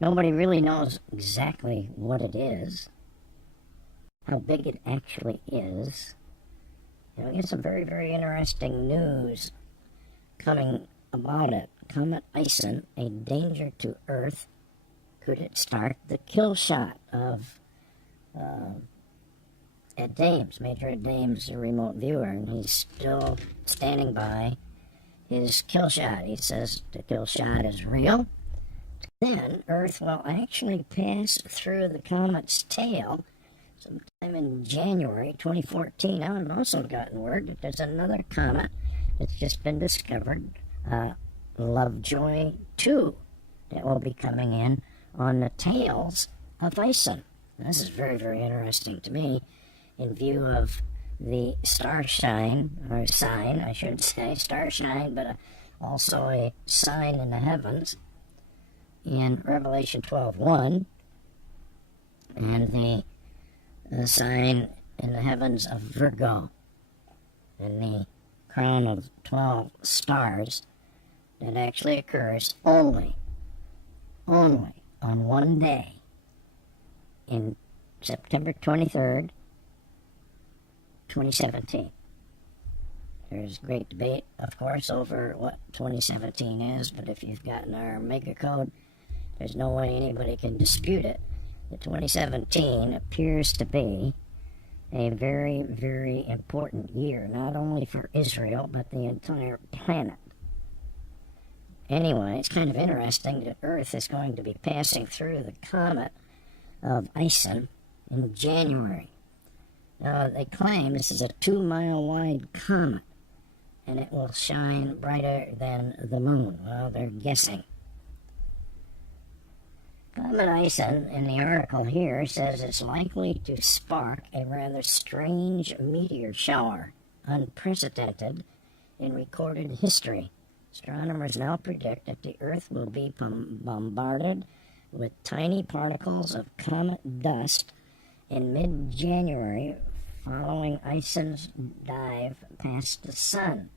Nobody really knows exactly what it is, how big it actually is. We get some very, very interesting news coming about it. Comet ISON, a danger to Earth. Could it start the kill shot of Ed Dames, Major Ed Dames, a remote viewer, and he's still standing by his kill shot. He says the kill shot is real. Then Earth will actually pass through the comet's tail sometime in January 2014. Now, I've also gotten word that there's another comet that's just been discovered, Lovejoy 2, that will be coming in on the tails of ISON. This is very, very interesting to me in view of the starshine, or sign, I should say, starshine, but also a sign in the heavens in Revelation 12:1, and the sign in the heavens of Virgo, and the crown of 12 stars that actually occurs only on one day in September 23rd, 2017. There's great debate, of course, over what 2017 is, but if you've gotten our mega code, there's no way anybody can dispute it. The 2017 appears to be a very, very important year, not only for Israel, but the entire planet. Anyway, it's kind of interesting that Earth is going to be passing through the comet of ISON in January. Now, they claim this is a 2-mile wide comet, and it will shine brighter than the moon. Well, they're guessing. Comet ISON, in the article here, says it's likely to spark a rather strange meteor shower, unprecedented in recorded history. Astronomers now predict that the Earth will be bombarded with tiny particles of comet dust in mid-January following ISON's dive past the Sun.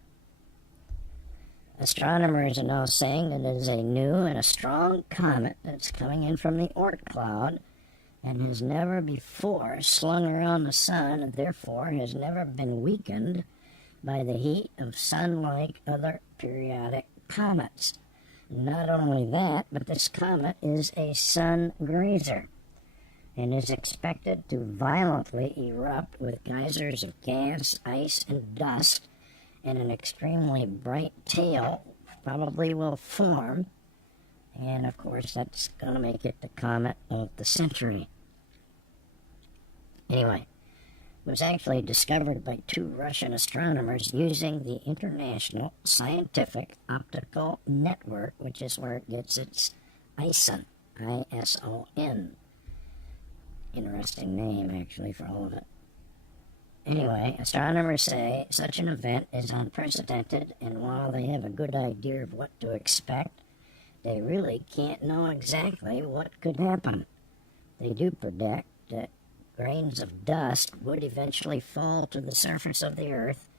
Astronomers are now saying that it is a new and a strong comet that's coming in from the Oort cloud and has never before slung around the Sun, and therefore has never been weakened by the heat of Sun-like other periodic comets. Not only that, but this comet is a sun grazer and is expected to violently erupt with geysers of gas, ice, and dust, and an extremely bright tail probably will form, and of course that's going to make it the comet of the century. Anyway, it was actually discovered by 2 Russian astronomers using the International Scientific Optical Network, which is where it gets its ISON, I-S-O-N. Interesting name, actually, for all of it. Anyway, astronomers say such an event is unprecedented, and while they have a good idea of what to expect, they really can't know exactly what could happen. They do predict that grains of dust would eventually fall to the surface of the Earth,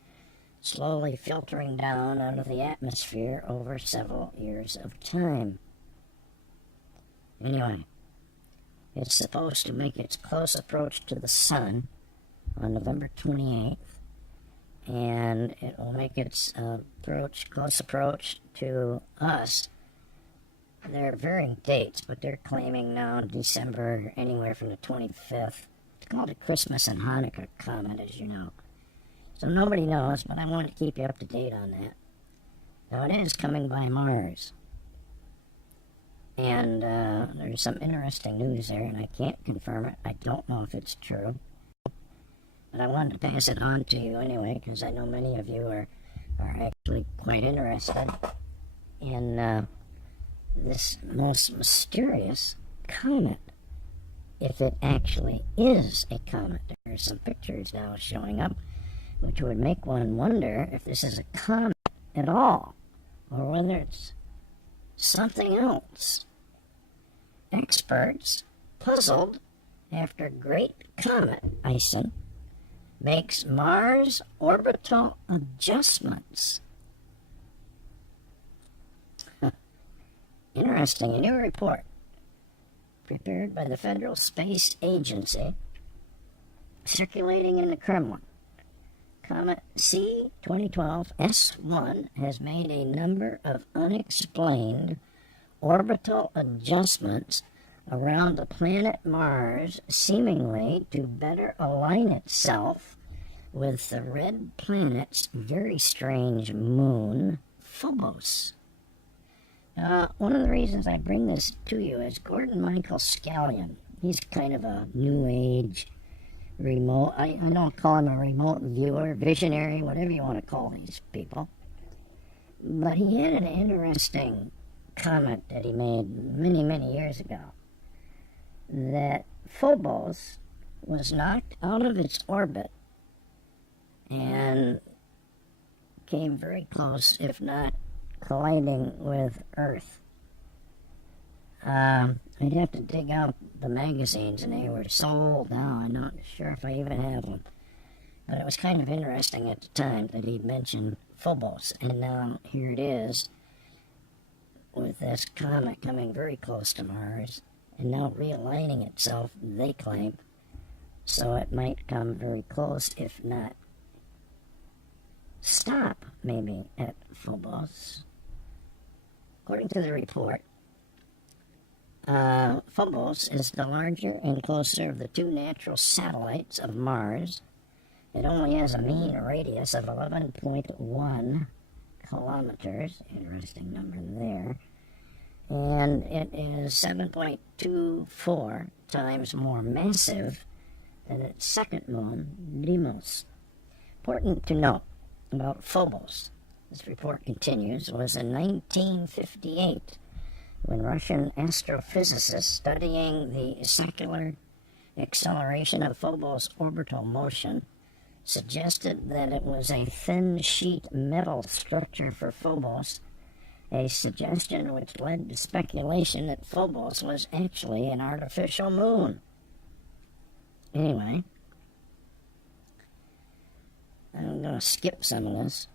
slowly filtering down out of the atmosphere over several years of time. Anyway, it's supposed to make its close approach to the Sun on November 28th, and it will make its close approach to us. There are varying dates, but they're claiming now December, anywhere from the 25th. It's called a Christmas and Hanukkah comet, as you know. So nobody knows, but I want to keep you up to date on that. Now, it is coming by Mars. And there's some interesting news there, and I can't confirm it. I don't know if it's true. But I wanted to pass it on to you anyway, because I know many of you are actually quite interested in this most mysterious comet, if it actually is a comet. There are some pictures now showing up, which would make one wonder if this is a comet at all, or whether it's something else. Experts puzzled after Great Comet ISON makes Mars orbital adjustments. Interesting. A new report prepared by the Federal Space Agency, circulating in the Kremlin. Comet C 2012 S1 has made a number of unexplained orbital adjustments around the planet Mars, seemingly to better align itself with the red planet's very strange moon, Phobos. One of the reasons I bring this to you is Gordon Michael Scallion. He's kind of a new age remote, I don't call him a remote viewer, visionary, whatever you want to call these people. But he had an interesting comment that he made many, many years ago, that Phobos was knocked out of its orbit and came very close, if not colliding with Earth. I'd have to dig out the magazines, and they were sold now. I'm not sure if I even have one. But it was kind of interesting at the time that he mentioned Phobos, and now here it is, with this comet coming very close to Mars, and now realigning itself, they claim, so it might come very close, if not stop, maybe, at Phobos. According to the report, Phobos is the larger and closer of the two natural satellites of Mars. It only has a mean radius of 11.1 kilometers, interesting number there, and it is 7.24 times more massive than its second moon, Deimos. Important to note about Phobos, this report continues, was in 1958, when Russian astrophysicists studying the secular acceleration of Phobos' orbital motion suggested that it was a thin sheet metal structure for Phobos, a suggestion which led to speculation that Phobos was actually an artificial moon. Anyway, I'm going to skip some of this.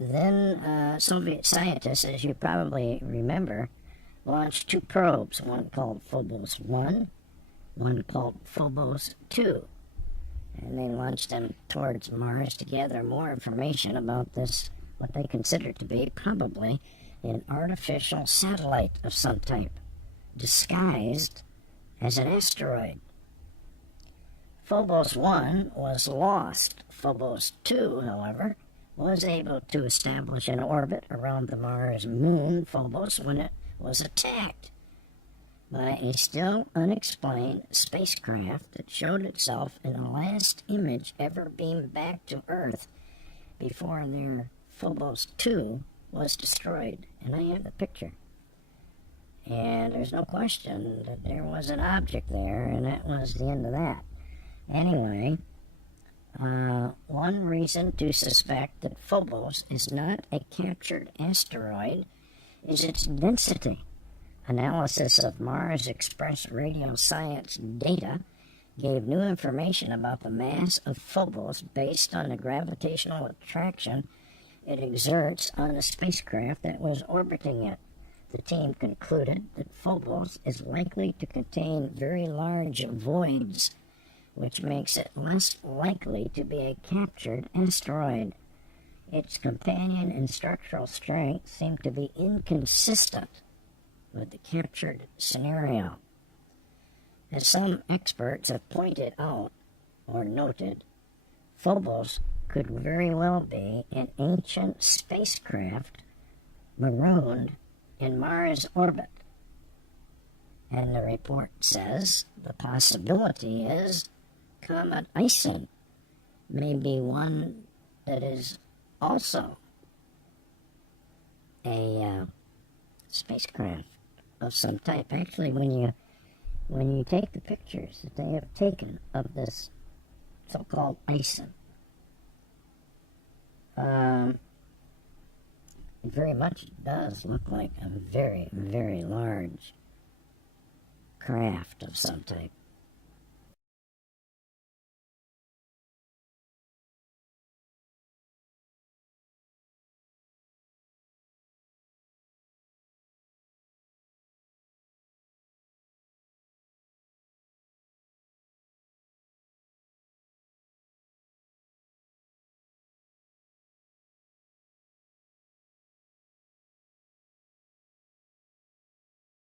Then Soviet scientists, as you probably remember, launched two probes, one called Phobos 1, one called Phobos 2. And they launched them towards Mars to gather more information about this, what they considered to be probably an artificial satellite of some type, disguised as an asteroid. Phobos 1 was lost. Phobos 2, however, was able to establish an orbit around the Mars moon, Phobos, when it was attacked by a still unexplained spacecraft that showed itself in the last image ever beamed back to Earth before their Phobos 2 was destroyed. And I have the picture. And there's no question that there was an object there, and that was the end of that. Anyway, one reason to suspect that Phobos is not a captured asteroid is its density. Analysis of Mars Express radio science data gave new information about the mass of Phobos based on the gravitational attraction it exerts on the spacecraft that was orbiting it. The team concluded that Phobos is likely to contain very large voids, which makes it less likely to be a captured asteroid. Its companion and structural strength seem to be inconsistent with the captured scenario. As some experts have pointed out or noted, Phobos could very well be an ancient spacecraft marooned in Mars' orbit. And the report says the possibility is Comet ISON may be one that is also a spacecraft of some type. Actually, when you take the pictures that they have taken of this so-called ISON, it very much does look like a very, very large craft of some type.